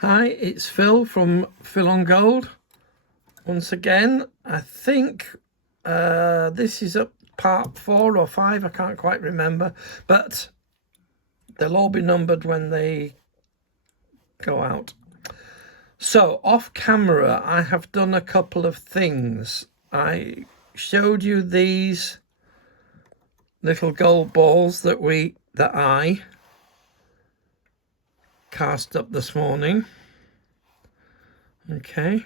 Hi, it's Phil from Phil on Gold. Once again, I think this is up part 4 or 5, I can't quite remember, but they'll all be numbered when they go out. So off camera, I have done a couple of things. I showed you these little gold balls that I cast up this morning. Okay.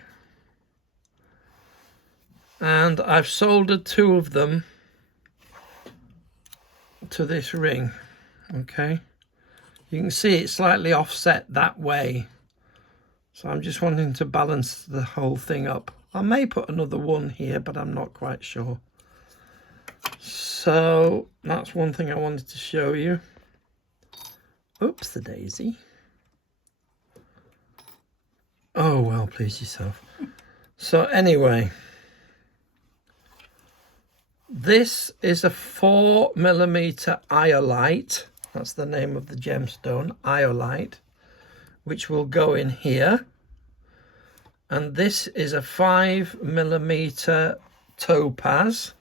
And I've soldered 2 of them to this ring. Okay. You can see it's slightly offset that way. So I'm just wanting to balance the whole thing up. I may put another one here, but I'm not quite sure. So that's one thing I wanted to show you. Oops, the daisy. Oh, well, please yourself. So anyway, this is a 4mm iolite. That's the name of the gemstone, iolite, which will go in here. And this is a 5mm topaz,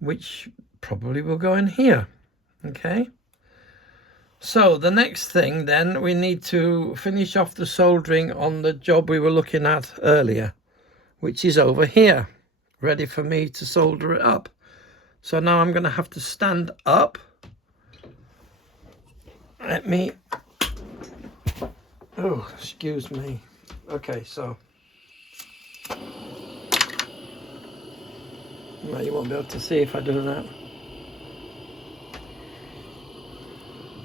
which probably will go in here. Okay. So the next thing then, we need to finish off the soldering on the job we were looking at earlier, which is over here, ready for me to solder it up. So now I'm going to have to stand up. Let me, oh, excuse me. Okay, so, well, you won't be able to see if I do that.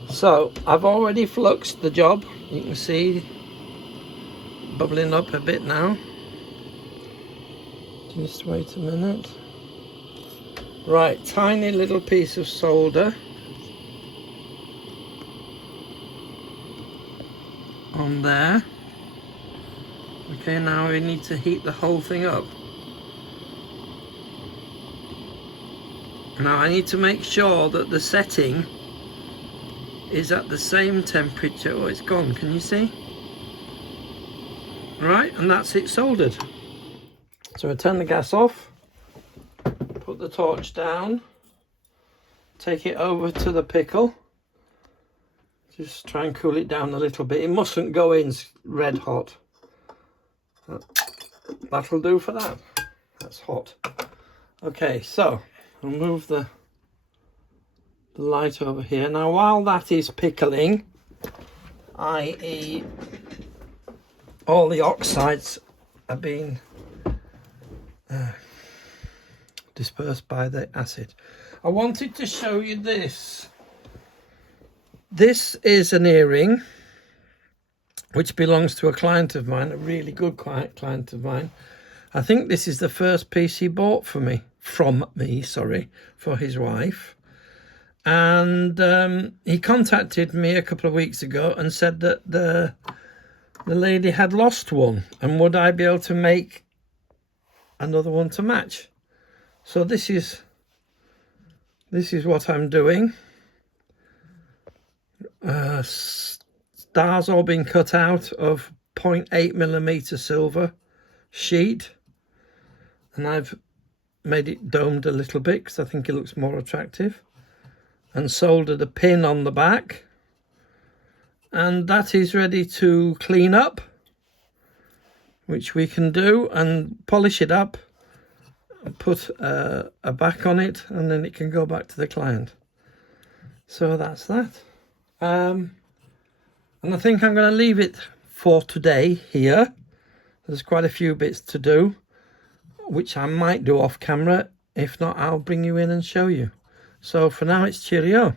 So I've already fluxed the job. You can see bubbling up a bit now. Just wait a minute. Right, tiny little piece of solder on there. Okay, now we need to heat the whole thing up. Now I need to make sure that the setting is at the same temperature. Oh, it's gone, can you see? Right, and that's it soldered. So I turn the gas off, put the torch down, take it over to the pickle, just try and cool it down a little bit. It mustn't go in red hot. That'll do for that. That's hot. Okay, so I'll move the light over here. Now while that is pickling, i.e. all the oxides are being dispersed by the acid, I wanted to show you this. This is an earring which belongs to a client of mine, a really good client of mine. I think this is the first piece he bought for me, for his wife. And he contacted me a couple of weeks ago and said that the lady had lost one, and would I be able to make another one to match. So this is what I'm doing. Stars all been cut out of 0.8mm silver sheet, and I've made it domed a little bit because I think it looks more attractive, and soldered a pin on the back, and that is ready to clean up, which we can do, and polish it up, put a back on it, and then it can go back to the client. So that's that. And I think I'm going to leave it for today here. There's quite a few bits to do, which I might do off camera. If not, I'll bring you in and show you. So for now, it's cheerio.